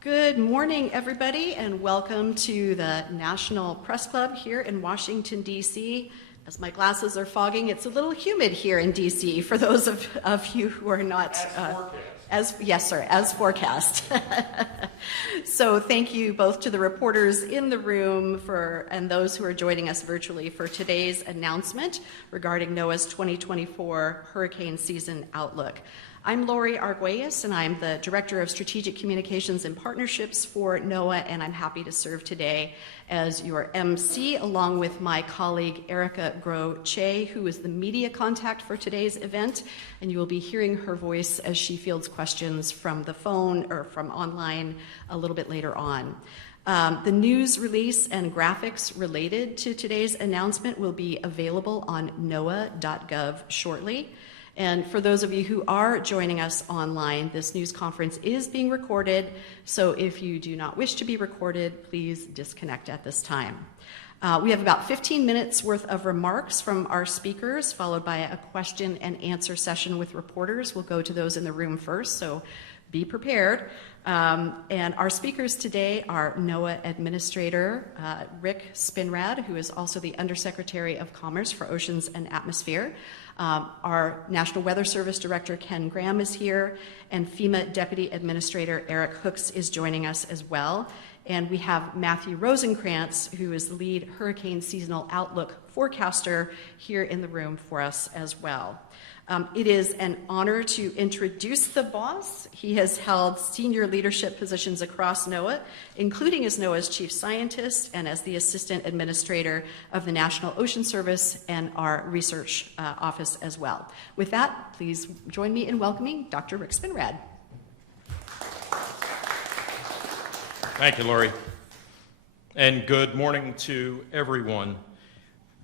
Good morning, everybody, and welcome to the National Press Club here in Washington, D.C. As my glasses are fogging, it's a little humid here in D.C. for those of you who are not... As forecast. So thank you both to the reporters in the room and those who are joining us virtually for today's announcement regarding NOAA's 2024 hurricane season outlook. I'm Lori Arguelles, and I'm the Director of Strategic Communications and Partnerships for NOAA, and I'm happy to serve today as your MC, along with my colleague Erica Groh-Che, who is the media contact for today's event, and you will be hearing her voice as she fields questions from the phone or from online a little bit later on. The news release and graphics related to today's announcement will be available on NOAA.gov shortly. And for those of you who are joining us online, this news conference is being recorded, so if you do not wish to be recorded, please disconnect at this time. We have about 15 minutes worth of remarks from our speakers, followed by a question and answer session with reporters. We'll go to those in the room first, so be prepared. And our speakers today are NOAA Administrator Rick Spinrad, who is also the Undersecretary of Commerce for Oceans and Atmosphere. Our National Weather Service Director, Ken Graham, is here, and FEMA Deputy Administrator Eric Hooks is joining us as well. And we have Matthew Rosenkrantz, who is the lead Hurricane Seasonal Outlook forecaster, here in the room for us as well. It is an honor to introduce the boss. He has held senior leadership positions across NOAA, including as NOAA's chief scientist and as the assistant administrator of the National Ocean Service and our research office as well. With that, please join me in welcoming Dr. Rick Spinrad. Thank you, Lori. And good morning to everyone.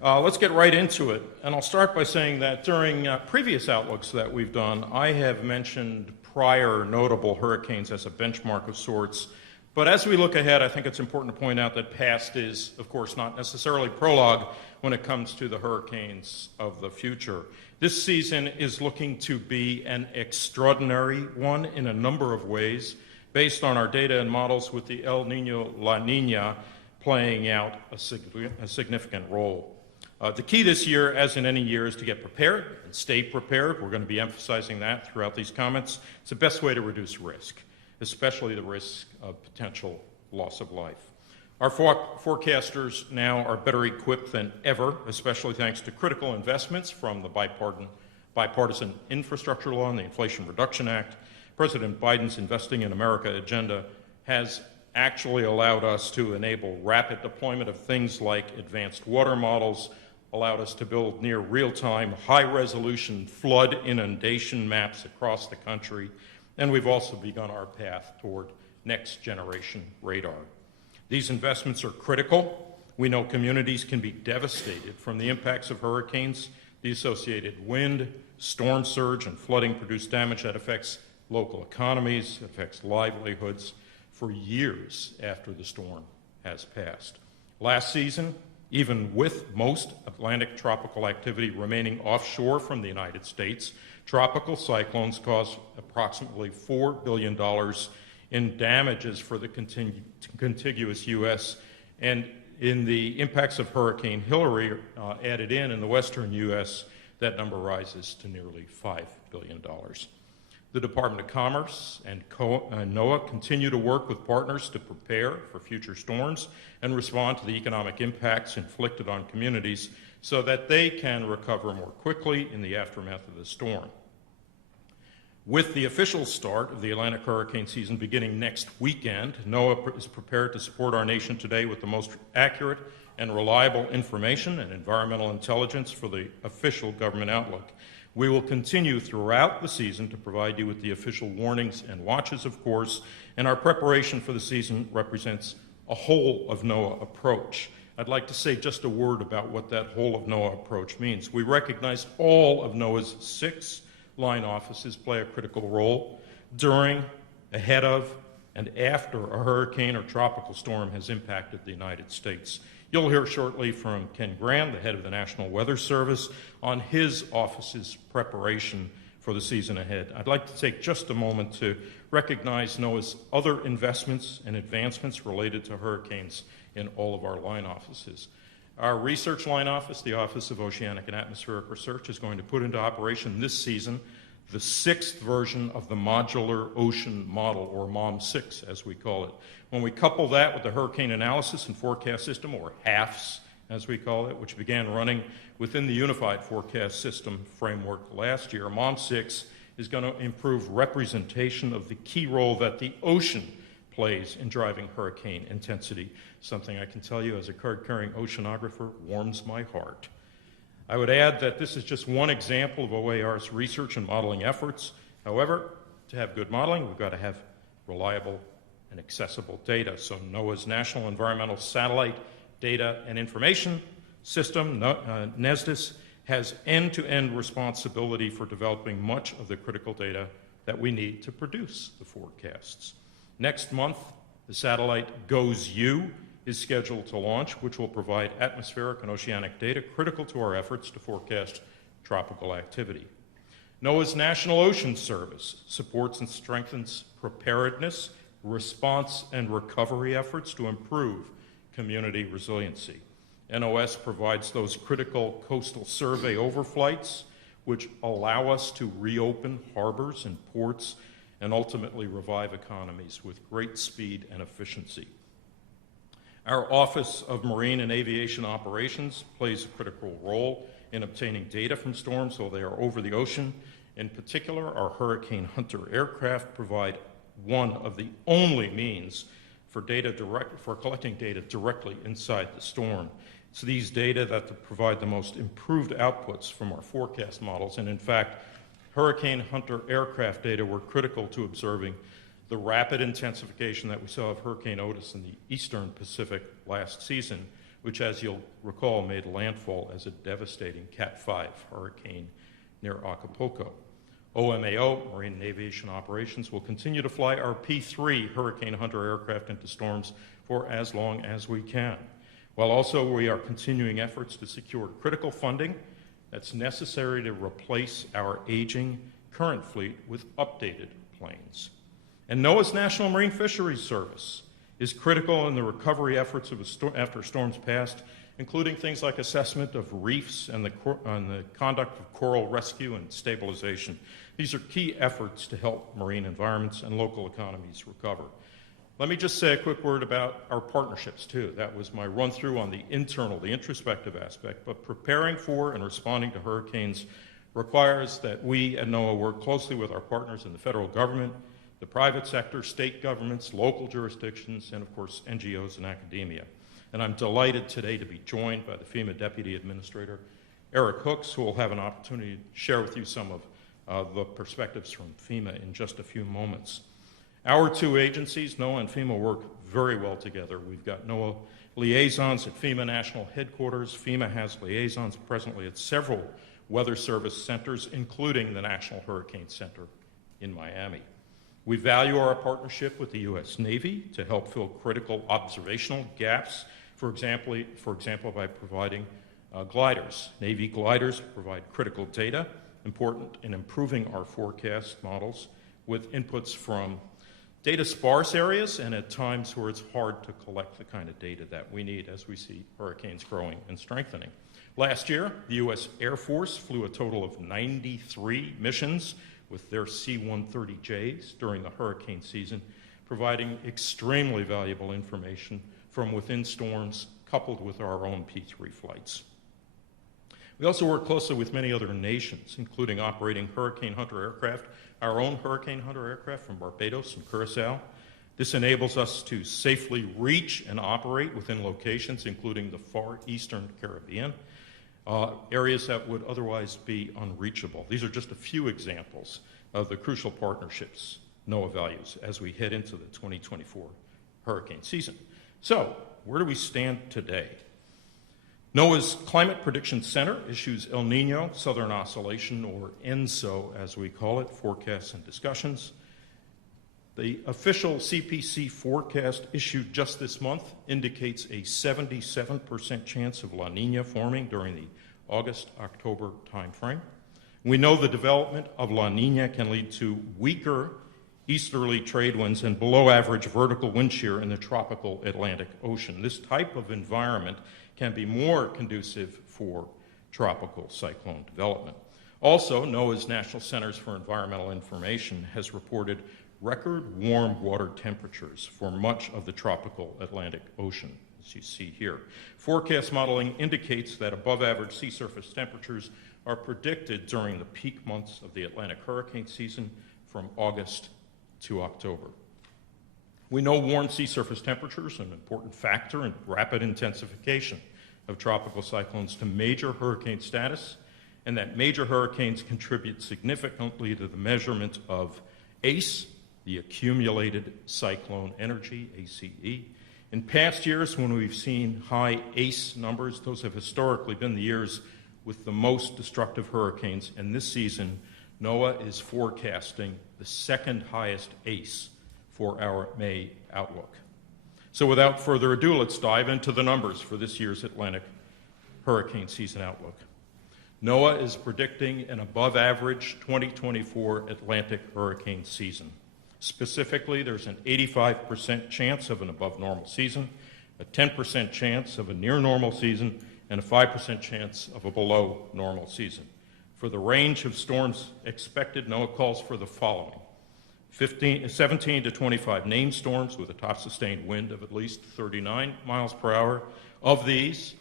Let's get right into it. And I'll start by saying that during previous outlooks that we've done, I have mentioned prior notable hurricanes as a benchmark of sorts. But as we look ahead, I think it's important to point out that past is, of course, not necessarily prologue when it comes to the hurricanes of the future. This season is looking to be an extraordinary one in a number of ways, based on our data and models with the El Nino La Nina playing out a significant role. The key this year, as in any year, is to get prepared and stay prepared. We're going to be emphasizing that throughout these comments. It's the best way to reduce risk, especially the risk of potential loss of life. Our forecasters now are better equipped than ever, especially thanks to critical investments from the bipartisan infrastructure law and the Inflation Reduction Act. President Biden's Investing in America agenda has actually allowed us to enable rapid deployment of things like advanced water models, allowed us to build near real-time, high-resolution flood inundation maps across the country, and we've also begun our path toward next-generation radar. These investments are critical. We know communities can be devastated from the impacts of hurricanes. The associated wind, storm surge, and flooding produce damage that affects local economies, affects livelihoods for years after the storm has passed. Last season, even with most Atlantic tropical activity remaining offshore from the United States, tropical cyclones caused approximately $4 billion in damages for the contiguous U.S., and in the impacts of Hurricane Hilary added in the western U.S., that number rises to nearly $5 billion. The Department of Commerce and NOAA continue to work with partners to prepare for future storms and respond to the economic impacts inflicted on communities so that they can recover more quickly in the aftermath of the storm. With the official start of the Atlantic hurricane season beginning next weekend, NOAA is prepared to support our nation today with the most accurate and reliable information and environmental intelligence for the official government outlook. We will continue throughout the season to provide you with the official warnings and watches, of course, and our preparation for the season represents a whole of NOAA approach. I'd like to say just a word about what that whole of NOAA approach means. We recognize all of NOAA's 6 line offices play a critical role during, ahead of, and after a hurricane or tropical storm has impacted the United States. You'll hear shortly from Ken Graham, the head of the National Weather Service, on his office's preparation for the season ahead. I'd like to take just a moment to recognize NOAA's other investments and advancements related to hurricanes in all of our line offices. Our research line office, the Office of Oceanic and Atmospheric Research, is going to put into operation this season the 6th version of the Modular Ocean Model, or MOM6 as we call it. When we couple that with the Hurricane Analysis and Forecast System, or HAFS as we call it, which began running within the Unified Forecast System framework last year, MOM6 is going to improve representation of the key role that the ocean plays in driving hurricane intensity. Something I can tell you as a card-carrying oceanographer warms my heart. I would add that this is just one example of OAR's research and modeling efforts. However, to have good modeling, we've got to have reliable and accessible data. So NOAA's National Environmental Satellite Data and Information System, NESDIS, has end-to-end responsibility for developing much of the critical data that we need to produce the forecasts. Next month, the satellite GOES-U is scheduled to launch, which will provide atmospheric and oceanic data critical to our efforts to forecast tropical activity. NOAA's National Ocean Service supports and strengthens preparedness, response, and recovery efforts to improve community resiliency. NOS provides those critical coastal survey overflights which allow us to reopen harbors and ports and ultimately revive economies with great speed and efficiency. Our Office of Marine and Aviation Operations plays a critical role in obtaining data from storms while they are over the ocean. In particular, our Hurricane Hunter aircraft provide one of the only means for collecting data directly inside the storm. It's these data that provide the most improved outputs from our forecast models, and in fact, Hurricane Hunter aircraft data were critical to observing the rapid intensification that we saw of Hurricane Otis in the eastern Pacific last season, which, as you'll recall, made landfall as a devastating Cat 5 hurricane near Acapulco. OMAO, Marine and Aviation Operations, will continue to fly our P-3 Hurricane Hunter aircraft into storms for as long as we can, while also we are continuing efforts to secure critical funding that's necessary to replace our aging current fleet with updated planes. And NOAA's National Marine Fisheries Service is critical in the recovery efforts after storms passed, including things like assessment of reefs and the conduct of coral rescue and stabilization. These are key efforts to help marine environments and local economies recover. Let me just say a quick word about our partnerships, too. That was my run-through on the internal, the introspective aspect, but preparing for and responding to hurricanes requires that we at NOAA work closely with our partners in the federal government, the private sector, state governments, local jurisdictions, and of course, NGOs and academia. And I'm delighted today to be joined by the FEMA Deputy Administrator, Eric Hooks, who will have an opportunity to share with you some of the perspectives from FEMA in just a few moments. Our two agencies, NOAA and FEMA, work very well together. We've got NOAA liaisons at FEMA National Headquarters. FEMA has liaisons presently at several Weather Service centers, including the National Hurricane Center in Miami. We value our partnership with the U.S. Navy to help fill critical observational gaps, for example, by providing gliders. Navy gliders provide critical data, important in improving our forecast models with inputs from data-sparse areas and at times where it's hard to collect the kind of data that we need as we see hurricanes growing and strengthening. Last year, the U.S. Air Force flew a total of 93 missions with their C-130Js during the hurricane season, providing extremely valuable information from within storms coupled with our own P-3 flights. We also work closely with many other nations, including operating Hurricane Hunter aircraft, our own Hurricane Hunter aircraft from Barbados and Curacao. This enables us to safely reach and operate within locations including the far eastern Caribbean, areas that would otherwise be unreachable. These are just a few examples of the crucial partnerships NOAA values as we head into the 2024 hurricane season. So, where do we stand today? NOAA's Climate Prediction Center issues El Nino Southern Oscillation, or ENSO as we call it, forecasts and discussions. The official CPC forecast issued just this month indicates a 77% chance of La Nina forming during the August-October timeframe. We know the development of La Nina can lead to weaker easterly trade winds and below average vertical wind shear in the tropical Atlantic Ocean. This type of environment can be more conducive for tropical cyclone development. Also, NOAA's National Centers for Environmental Information has reported record warm water temperatures for much of the tropical Atlantic Ocean, as you see here. Forecast modeling indicates that above average sea surface temperatures are predicted during the peak months of the Atlantic hurricane season from August to October. We know warm sea surface temperatures are an important factor in rapid intensification of tropical cyclones to major hurricane status, and that major hurricanes contribute significantly to the measurement of ACE, the accumulated cyclone energy, ACE. In past years, when we've seen high ACE numbers, those have historically been the years with the most destructive hurricanes, and this season, NOAA is forecasting the second highest ACE for our May outlook. So without further ado, let's dive into the numbers for this year's Atlantic hurricane season outlook. NOAA is predicting an above-average 2024 Atlantic hurricane season. Specifically, there's an 85% chance of an above-normal season, a 10% chance of a near-normal season, and a 5% chance of a below-normal season. For the range of storms expected, NOAA calls for the following: 17 to 25 named storms with a top sustained wind of at least 39 miles per hour. Of these,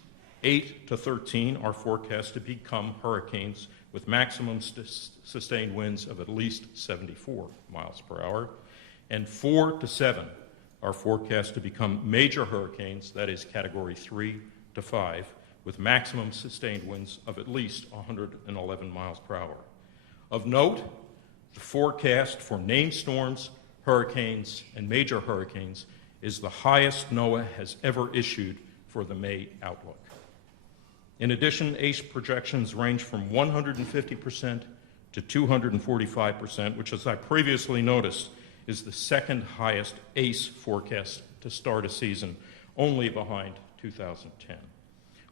8 to 13 are forecast to become hurricanes with maximum sustained winds of at least 74 miles per hour. And 4 to 7 are forecast to become major hurricanes, that is Category 3 to 5, with maximum sustained winds of at least 111 miles per hour. Of note, the forecast for named storms, hurricanes, and major hurricanes is the highest NOAA has ever issued for the May outlook. In addition, ACE projections range from 150% to 245%, which, as I previously noticed, is the second highest ACE forecast to start a season, only behind 2010.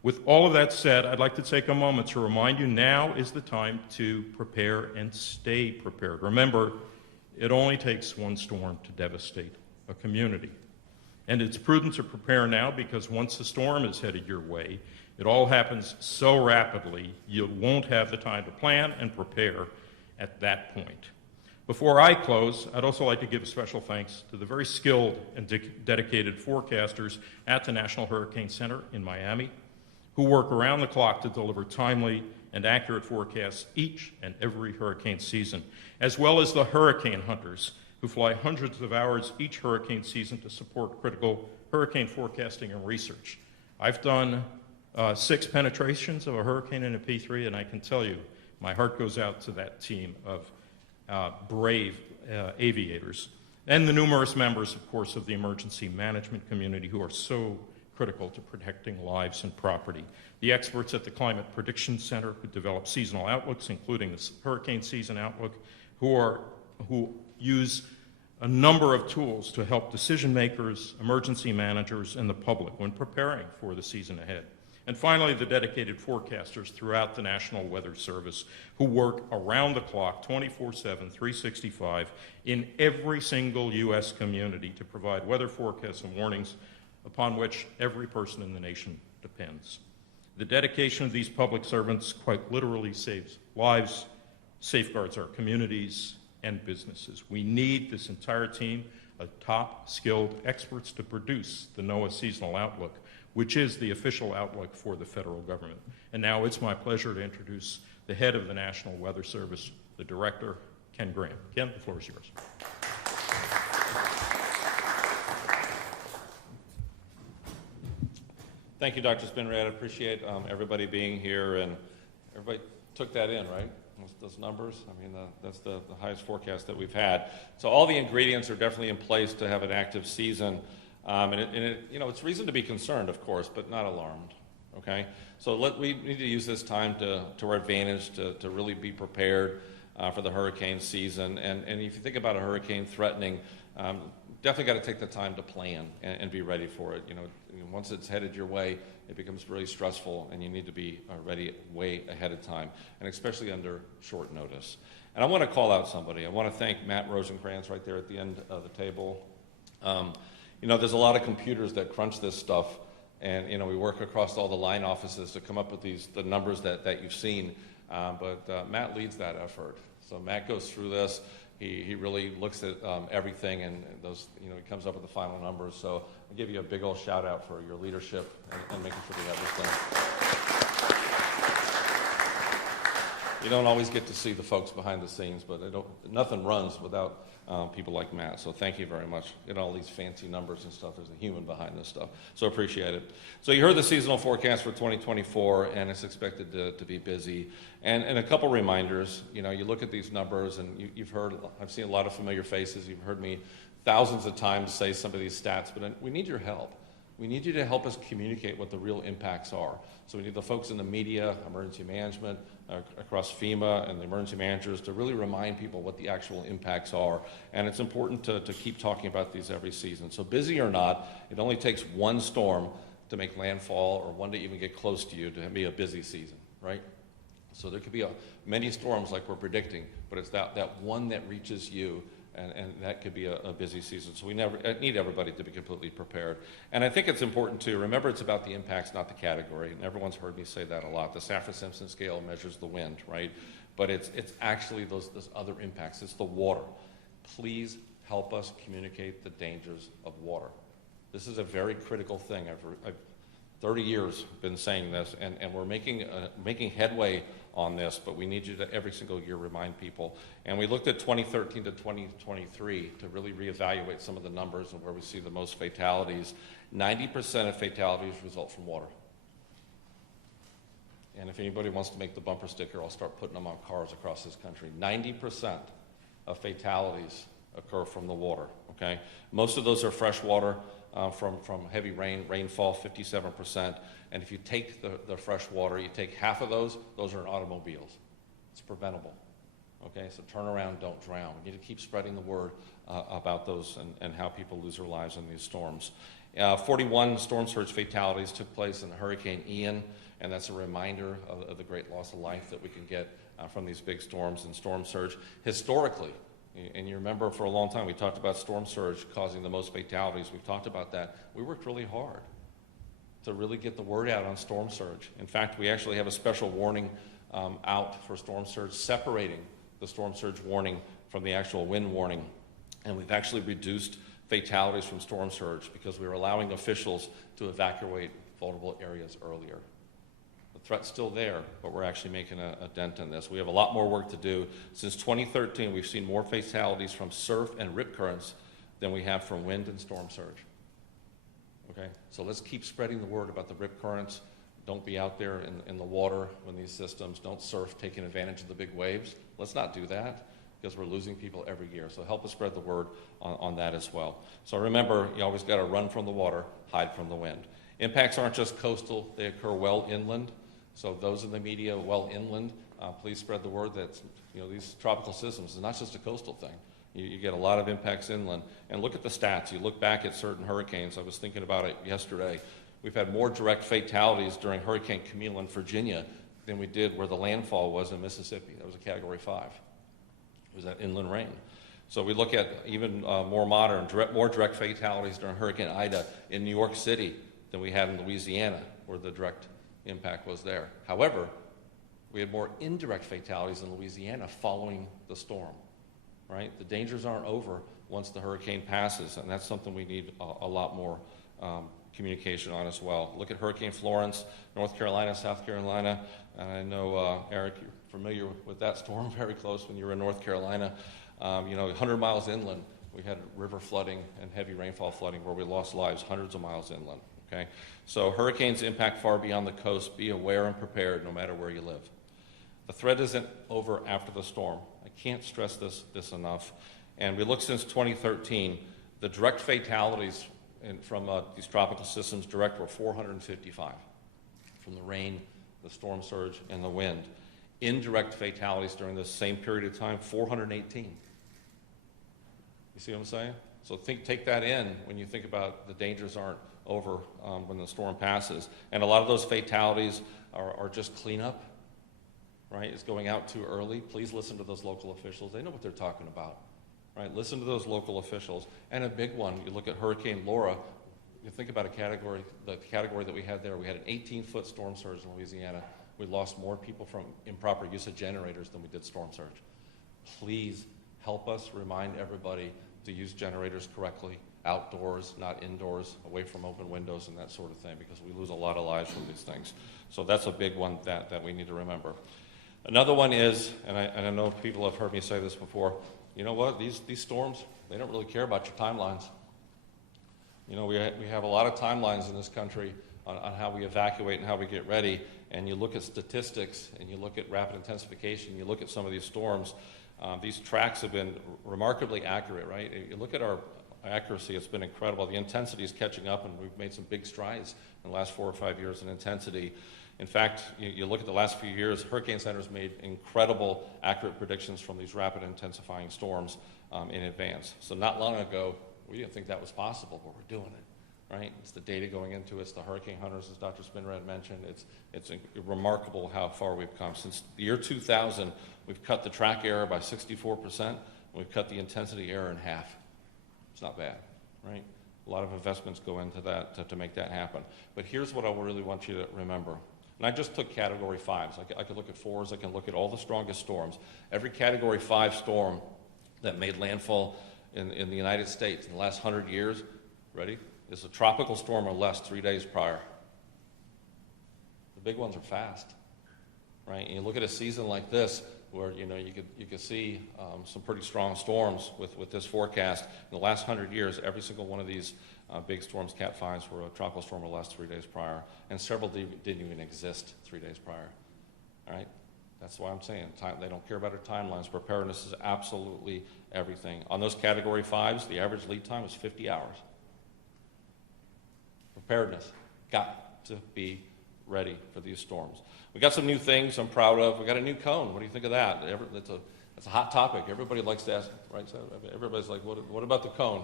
With all of that said, I'd like to take a moment to remind you now is the time to prepare and stay prepared. Remember, it only takes one storm to devastate a community. And it's prudent to prepare now because once the storm is headed your way, it all happens so rapidly, you won't have the time to plan and prepare at that point. Before I close, I'd also like to give a special thanks to the very skilled and dedicated forecasters at the National Hurricane Center in Miami, who work around the clock to deliver timely and accurate forecasts each and every hurricane season, as well as the hurricane hunters who fly hundreds of hours each hurricane season to support critical hurricane forecasting and research. I've done 6 penetrations of a hurricane in a P3, and I can tell you my heart goes out to that team of brave aviators and the numerous members, of course, of the emergency management community who are so critical to protecting lives and property. The experts at the Climate Prediction Center who develop seasonal outlooks, including the hurricane season outlook, who use a number of tools to help decision makers, emergency managers, and the public when preparing for the season ahead. And finally, the dedicated forecasters throughout the National Weather Service who work around the clock, 24/7, 365, in every single U.S. community to provide weather forecasts and warnings upon which every person in the nation depends. The dedication of these public servants quite literally saves lives, safeguards our communities and businesses. We need this entire team of top skilled experts to produce the NOAA Seasonal Outlook, which is the official outlook for the federal government. And now it's my pleasure to introduce the head of the National Weather Service, the director, Ken Graham. Ken, the floor is yours. Thank you, Dr. Spinrad. I appreciate everybody being here, and everybody took that in, right? Those numbers. I mean, that's the highest forecast that we've had. So all the ingredients are definitely in place to have an active season. It's reason to be concerned, of course, but not alarmed, okay? So we need to use this time to our advantage to really be prepared for the hurricane season. And if you think about a hurricane threatening definitely got to take the time to plan and be ready for it. Once it's headed your way, it becomes really stressful, and you need to be ready way ahead of time, and especially under short notice. And I want to call out somebody. I want to thank Matt Rosencrantz right there at the end of the table. There's a lot of computers that crunch this stuff, and we work across all the line offices to come up with the numbers that you've seen. But Matt leads that effort. So Matt goes through this. He really looks at everything, and he comes up with the final numbers. So I give you a big old shout out for your leadership and making sure we have this thing. You don't always get to see the folks behind the scenes, but nothing runs without people like Matt. So thank you very much. All these fancy numbers and stuff. There's a human behind this stuff. So appreciate it. So you heard the seasonal forecast for 2024, and it's expected to be busy. And a couple reminders. You look at these numbers, and I've seen a lot of familiar faces. You've heard me thousands of times say some of these stats, but we need your help. We need you to help us communicate what the real impacts are. So we need the folks in the media, emergency management, across FEMA and the emergency managers to really remind people what the actual impacts are. And it's important to keep talking about these every season. So busy or not, it only takes one storm to make landfall, or one to even get close to you, to be a busy season, right? So there could be many storms like we're predicting, but it's that one that reaches you, and that could be a busy season. So we need everybody to be completely prepared. And I think it's important to remember it's about the impacts, not the category. And everyone's heard me say that a lot. The Saffir-Simpson scale measures the wind, right? But it's actually those other impacts. It's the water. Please help us communicate the dangers of water. This is a very critical thing. I've 30 years been saying this, and we're making headway on this, but we need you to every single year remind people. And we looked at 2013 to 2023 to really reevaluate some of the numbers and where we see the most fatalities. 90% of fatalities result from water. And if anybody wants to make the bumper sticker, I'll start putting them on cars across this country. 90% of fatalities occur from the water, okay? Most of those are fresh water from heavy rainfall, 57%. And if you take the fresh water, you take half of those are in automobiles. It's preventable, okay? So turn around, don't drown. We need to keep spreading the word about those and how people lose their lives in these storms. 41 storm surge fatalities took place in Hurricane Ian, and that's a reminder of the great loss of life that we can get from these big storms and storm surge. Historically, and you remember for a long time we talked about storm surge causing the most fatalities. We've talked about that. We worked really hard to really get the word out on storm surge. In fact, we actually have a special warning out for storm surge, separating the storm surge warning from the actual wind warning. And we've actually reduced fatalities from storm surge because we were allowing officials to evacuate vulnerable areas earlier. The threat's still there, but we're actually making a dent in this. We have a lot more work to do. Since 2013, we've seen more fatalities from surf and rip currents than we have from wind and storm surge. Okay, so let's keep spreading the word about the rip currents. Don't be out there in the water when these systems, don't surf taking advantage of the big waves. Let's not do that because we're losing people every year. So help us spread the word on that as well. So remember, you always got to run from the water, hide from the wind. Impacts aren't just coastal, they occur well inland. So those in the media well inland, please spread the word that these tropical systems is not just a coastal thing. You get a lot of impacts inland. And look at the stats. You look back at certain hurricanes. I was thinking about it yesterday. We've had more direct fatalities during Hurricane Camille in Virginia than we did where the landfall was in Mississippi. That was a Category 5. It was that inland rain. So we look at even more modern, more direct fatalities during Hurricane Ida in New York City than we had in Louisiana, where the direct impact was there. However, we had more indirect fatalities in Louisiana following the storm. Right? The dangers aren't over once the hurricane passes, and that's something we need a lot more communication on as well. Look at Hurricane Florence, North Carolina, South Carolina. And I know, Eric, you're familiar with that storm, very close when you were in North Carolina. 100 miles inland, we had river flooding and heavy rainfall flooding where we lost lives hundreds of miles inland. Okay? So hurricanes impact far beyond the coast. Be aware and prepared no matter where you live. The threat isn't over after the storm. I can't stress this enough. And we look since 2013, the direct fatalities from these tropical systems were 455 from the rain, the storm surge, and the wind. Indirect fatalities during this same period of time, 418. You see what I'm saying? So take that in when you think about the dangers aren't over when the storm passes. And a lot of those fatalities are just cleanup, right? It's going out too early. Please listen to those local officials. They know what they're talking about, right? Listen to those local officials. And a big one, you look at Hurricane Laura, you think about the category that we had there. We had an 18-foot storm surge in Louisiana. We lost more people from improper use of generators than we did storm surge. Please help us remind everybody to use generators correctly, outdoors, not indoors, away from open windows and that sort of thing, because we lose a lot of lives from these things. So that's a big one that we need to remember. Another one is, and I know people have heard me say this before, you know what, these storms, they don't really care about your timelines. You know, we have a lot of timelines in this country on how we evacuate and how we get ready, and you look at statistics, and you look at rapid intensification, you look at some of these storms, these tracks have been remarkably accurate, right? You look at our accuracy, it's been incredible. The intensity is catching up, and we've made some big strides in the last 4 or 5 years in intensity. In fact, you look at the last few years, Hurricane Center's made incredible accurate predictions from these rapid intensifying storms in advance. So not long ago, we didn't think that was possible, but we're doing it, right? It's the data going into it. It's the hurricane hunters, as Dr. Spinrad mentioned. It's remarkable how far we've come. Since the year 2000, we've cut the track error by 64%, and we've cut the intensity error in half. It's not bad, right? A lot of investments go into that to make that happen. But here's what I really want you to remember. And I just took Category 5s. I could look at 4s. I can look at all the strongest storms. Every Category 5 storm that made landfall in the United States in the last 100 years, ready, is a tropical storm or less 3 days prior. The big ones are fast, right? And you look at a season like this, where you could see some pretty strong storms with this forecast. In the last 100 years, every single one of these big storms, Cat 5s, were a tropical storm or less 3 days prior, and several didn't even exist 3 days prior. All right, that's why I'm saying they don't care about our timelines. Preparedness is absolutely everything. On those Category 5s, the average lead time is 50 hours. Preparedness, got to be ready for these storms. We got some new things I'm proud of. We got a new cone. What do you think of that? That's a hot topic. Everybody likes to ask, right? So everybody's like, what about the cone?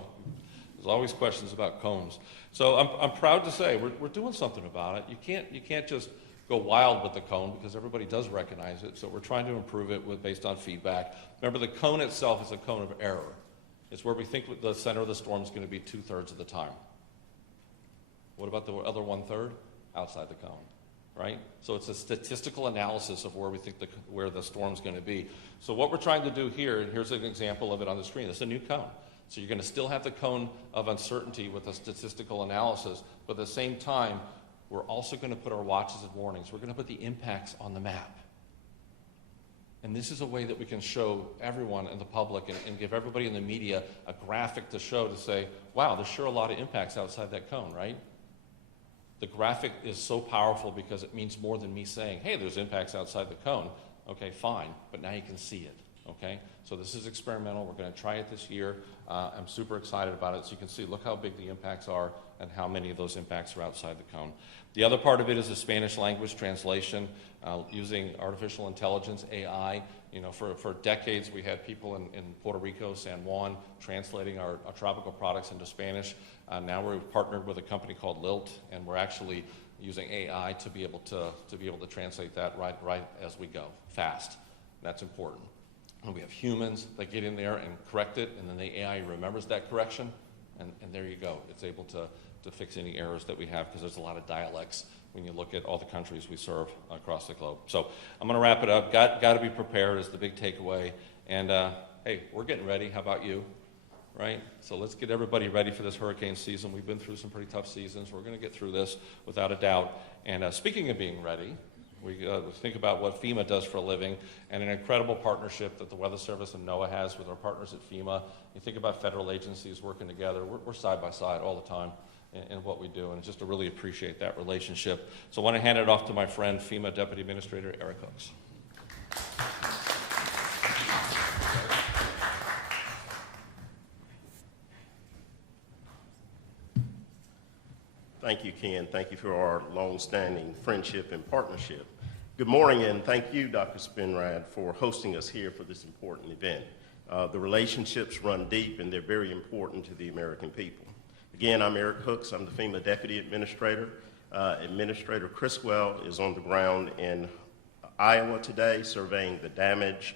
There's always questions about cones. So I'm proud to say we're doing something about it. You can't just go wild with the cone, because everybody does recognize it. So we're trying to improve it based on feedback. Remember, the cone itself is a cone of error. It's where we think the center of the storm is going to be 2/3 of the time. What about the other 1/3? Outside the cone, right? So it's a statistical analysis of where we think where the storm's going to be. So what we're trying to do here, and here's an example of it on the screen. It's a new cone. So you're going to still have the cone of uncertainty with a statistical analysis, but at the same time, we're also going to put our watches and warnings. We're going to put the impacts on the map. And this is a way that we can show everyone in the public and give everybody in the media a graphic to show, to say, wow, there's sure a lot of impacts outside that cone, right? The graphic is so powerful because it means more than me saying, hey, there's impacts outside the cone. Okay, fine, but now you can see it, okay? So this is experimental. We're going to try it this year. I'm super excited about it. So you can see, look how big the impacts are and how many of those impacts are outside the cone. The other part of it is the Spanish language translation using artificial intelligence, AI. You know, for decades, we had people in Puerto Rico, San Juan, translating our tropical products into Spanish. Now we're partnered with a company called Lilt, and we're actually using AI to be able to translate that right as we go, fast. That's important. And we have humans that get in there and correct it, and then the AI remembers that correction, and there you go. It's able to fix any errors that we have, because there's a lot of dialects when you look at all the countries we serve across the globe. So I'm going to wrap it up. Got to be prepared is the big takeaway. And hey, we're getting ready. How about you? Right? So let's get everybody ready for this hurricane season. We've been through some pretty tough seasons. We're going to get through this without a doubt. And speaking of being ready, we think about what FEMA does for a living, and an incredible partnership that the Weather Service and NOAA has with our partners at FEMA. You think about federal agencies working together. We're side by side all the time in what we do, and just to really appreciate that relationship. So I want to hand it off to my friend, FEMA Deputy Administrator Eric Hooks. Thank you, Ken. Thank you for our long-standing friendship and partnership. Good morning, and thank you, Dr. Spinrad, for hosting us here for this important event. The relationships run deep, and they're very important to the American people. Again, I'm Eric Hooks. I'm the FEMA Deputy Administrator. Administrator Criswell is on the ground in Iowa today, surveying the damage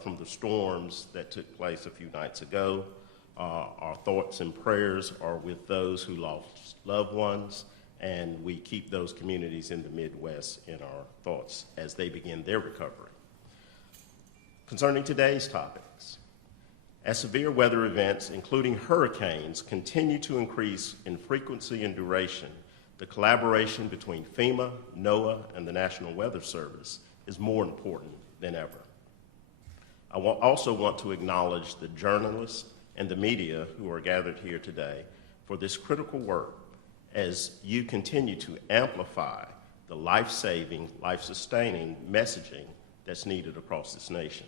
from the storms that took place a few nights ago. Our thoughts and prayers are with those who lost loved ones, and we keep those communities in the Midwest in our thoughts as they begin their recovery. Concerning today's topics, as severe weather events, including hurricanes, continue to increase in frequency and duration, the collaboration between FEMA, NOAA, and the National Weather Service is more important than ever. I also want to acknowledge the journalists and the media who are gathered here today for this critical work as you continue to amplify the life-saving, life-sustaining messaging that's needed across this nation,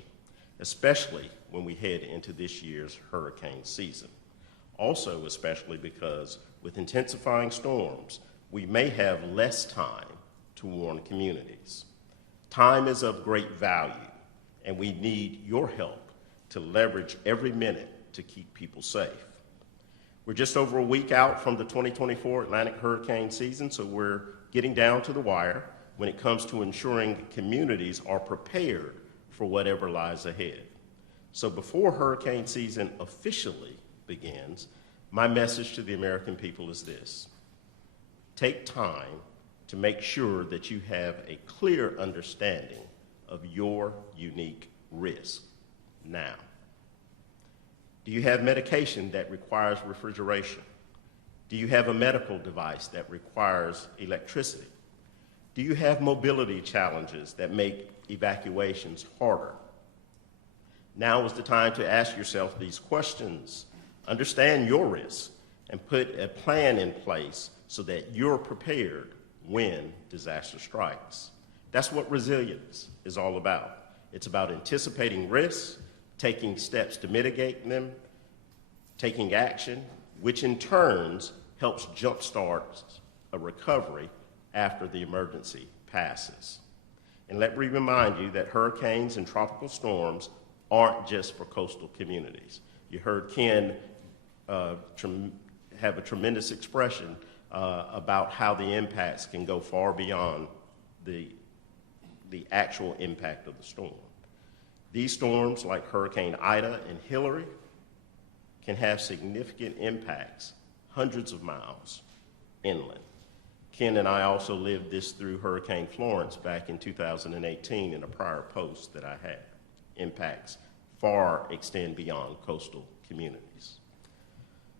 especially when we head into this year's hurricane season. Also, especially because with intensifying storms, we may have less time to warn communities. Time is of great value, and we need your help to leverage every minute to keep people safe. We're just over a week out from the 2024 Atlantic hurricane season, so we're getting down to the wire when it comes to ensuring communities are prepared for whatever lies ahead. So before hurricane season officially begins, my message to the American people is this: take time to make sure that you have a clear understanding of your unique risk now. Do you have medication that requires refrigeration? Do you have a medical device that requires electricity? Do you have mobility challenges that make evacuations harder? Now is the time to ask yourself these questions, understand your risk, and put a plan in place so that you're prepared when disaster strikes. That's what resilience is all about. It's about anticipating risks, taking steps to mitigate them, taking action, which in turns helps jumpstart a recovery after the emergency passes. And let me remind you that hurricanes and tropical storms aren't just for coastal communities. You heard Ken have a tremendous expression about how the impacts can go far beyond the actual impact of the storm. These storms, like Hurricane Ida and Hillary, can have significant impacts hundreds of miles inland. Ken and I also lived this through Hurricane Florence back in 2018 in a prior post that I had. Impacts far extend beyond coastal communities.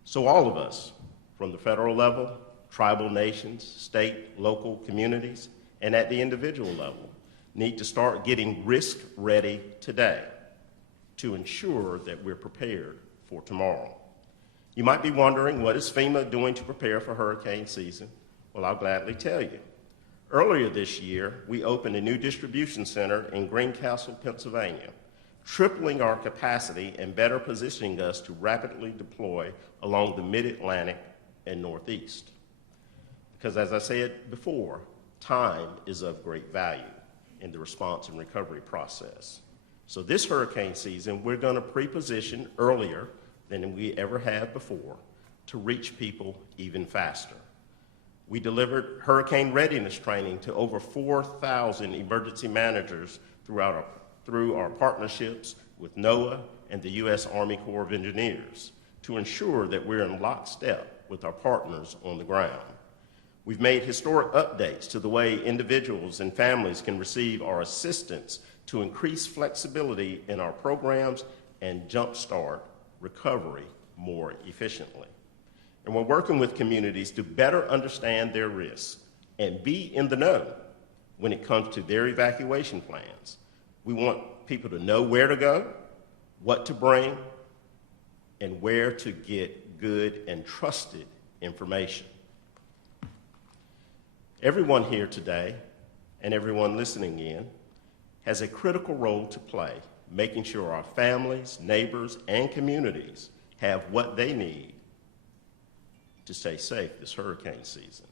So all of us, from the federal level, tribal nations, state, local communities, and at the individual level, need to start getting risk ready today to ensure that we're prepared for tomorrow. You might be wondering, what is FEMA doing to prepare for hurricane season? Well, I'll gladly tell you. Earlier this year, we opened a new distribution center in Greencastle, Pennsylvania, tripling our capacity and better positioning us to rapidly deploy along the mid-Atlantic and Northeast. Because as I said before, time is of great value in the response and recovery process. So this hurricane season, we're going to pre-position earlier than we ever have before to reach people even faster. We delivered hurricane readiness training to over 4,000 emergency managers through our partnerships with NOAA and the U.S. Army Corps of Engineers to ensure that we're in lockstep with our partners on the ground. We've made historic updates to the way individuals and families can receive our assistance to increase flexibility in our programs and jumpstart recovery more efficiently. And we're working with communities to better understand their risks and be in the know when it comes to their evacuation plans. We want people to know where to go, what to bring, and where to get good and trusted information. Everyone here today, and everyone listening in, has a critical role to play, making sure our families, neighbors, and communities have what they need to stay safe this hurricane season.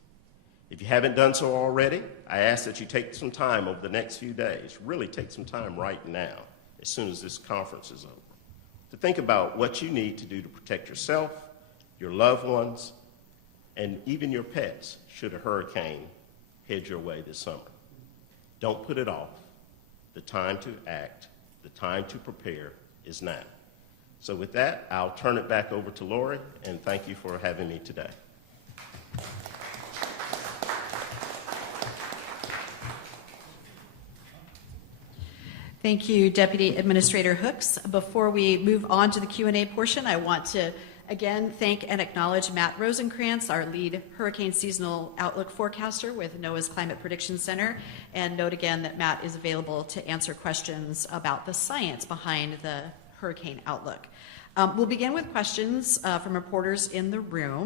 If you haven't done so already, I ask that you take some time over the next few days, really take some time right now, as soon as this conference is over, to think about what you need to do to protect yourself, your loved ones, and even your pets should a hurricane head your way this summer. Don't put it off. The time to act, the time to prepare is now. So with that, I'll turn it back over to Lori, and thank you for having me today. Thank you, Deputy Administrator Hooks. Before we move on to the Q&A portion, I want to again thank and acknowledge Matt Rosenkrantz, our lead hurricane seasonal outlook forecaster with NOAA's Climate Prediction Center, and note again that Matt is available to answer questions about the science behind the hurricane outlook. We'll begin with questions from reporters in the room.